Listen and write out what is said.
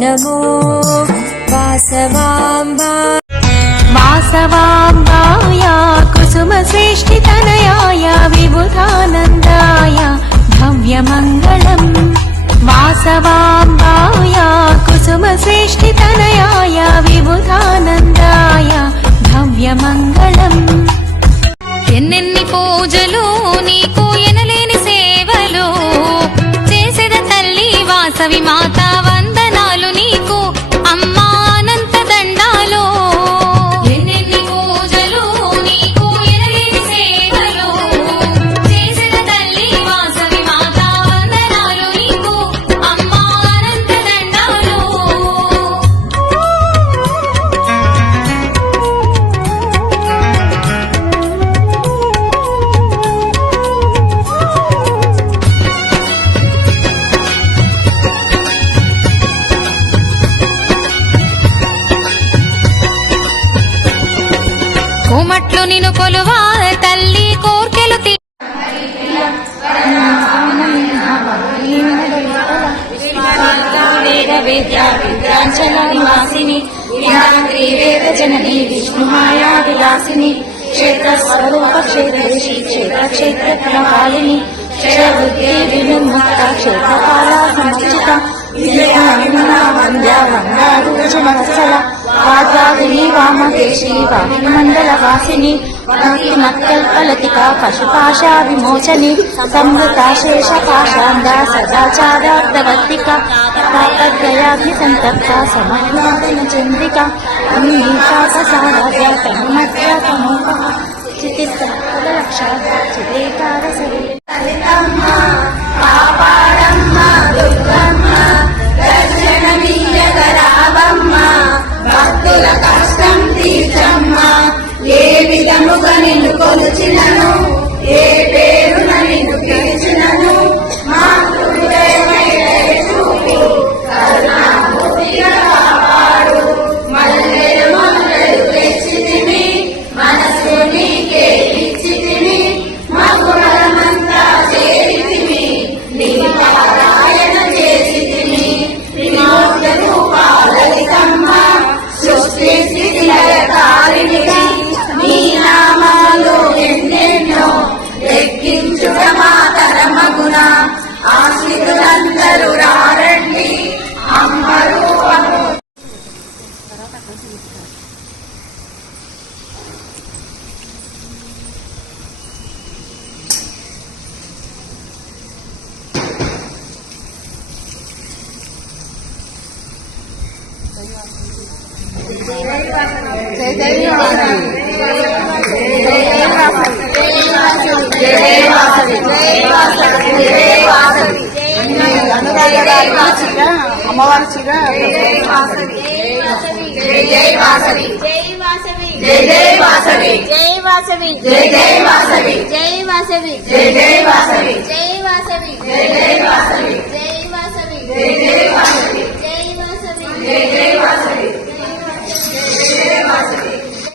नमो वासवाम्बा वासवाम्बाय कुसुमश्रेष्ठितनयाय विबुधानन्दाय भव्यमङ्गलम् वासवाम्बाय कुसुमश्रेष्ठितनयाय विबुधानन्दाय भव्यमङ्गलम् ఎన్నెన్ని పూజలు నీకు ఎనలేని సేవలు చేసేద తల్లి వాసవి మాత వందనాలు నీకు అమ్మా అనంత దండాలు ఎన్నెన్ని పూజలు నీకు ఎనలేని సేవలు చేసేద తల్లి వాసవి మాత వందనాలు నీకు అమ్మా అనంత దండాలు కోమట్లు నిన్ను కొలువా తల్లి కోర్కెలు నివాసిని వేద జనని విష్ణుమాయా విలాసిని క్షేత్రస్వరూప క్షేత్రశీ క్షేత్ర ఫలపాలిని క్షయబుద్ధి విముక్త క్షేత్రపాల సమర్చిత వంద్యావంగారుజమత్సల వాగ్వాదిని వామకేశి వాహిమండల వాసిని మత్కల్పలతికా పశుపాశా విమోచని సంవృతాశేష పాషాండ సదాచారార్థవర్తిక తాపద్రయాగ్ని సంతప్త సమన్వాదన చంద్రిక అన్నిశాసారాధ్య తన్మధ్య తమోప చితిలక్ష చితేకార సరే కాపాడమ్మ దుర్గమ్మ దర్శనమీయగరావమ్మ భక్తుల కష్టం తీర్చమ్మ ఏ విధముగా నిన్ను కొలిచినను ఏ పేరున నిన్ను పిలిచినను మా చూపి కరుణామూర్తిగా కాపాడు మల్లెలు మొదలు తెచ్చితిమి మనసు నీకే ఇచ్చితిమి మగుణమంతా చేరితిమి నీ పారాయణ చేసితిమి వినోద రూపాలలితమ్మ సృష్టి స్థితి లయకారిణిగా నీ నామాలు ఎన్నెన్నో లెక్కించుట మాతరమగుణ ఆశ్రితులందరూ రారండి అమ్మ రూపము అమ్మవారి చీర జై జై వాసవి జై వాసవి జై జై వాసవి జై వాసవి జై జై వాసవి జై వాసవి జై జై వాసవి జై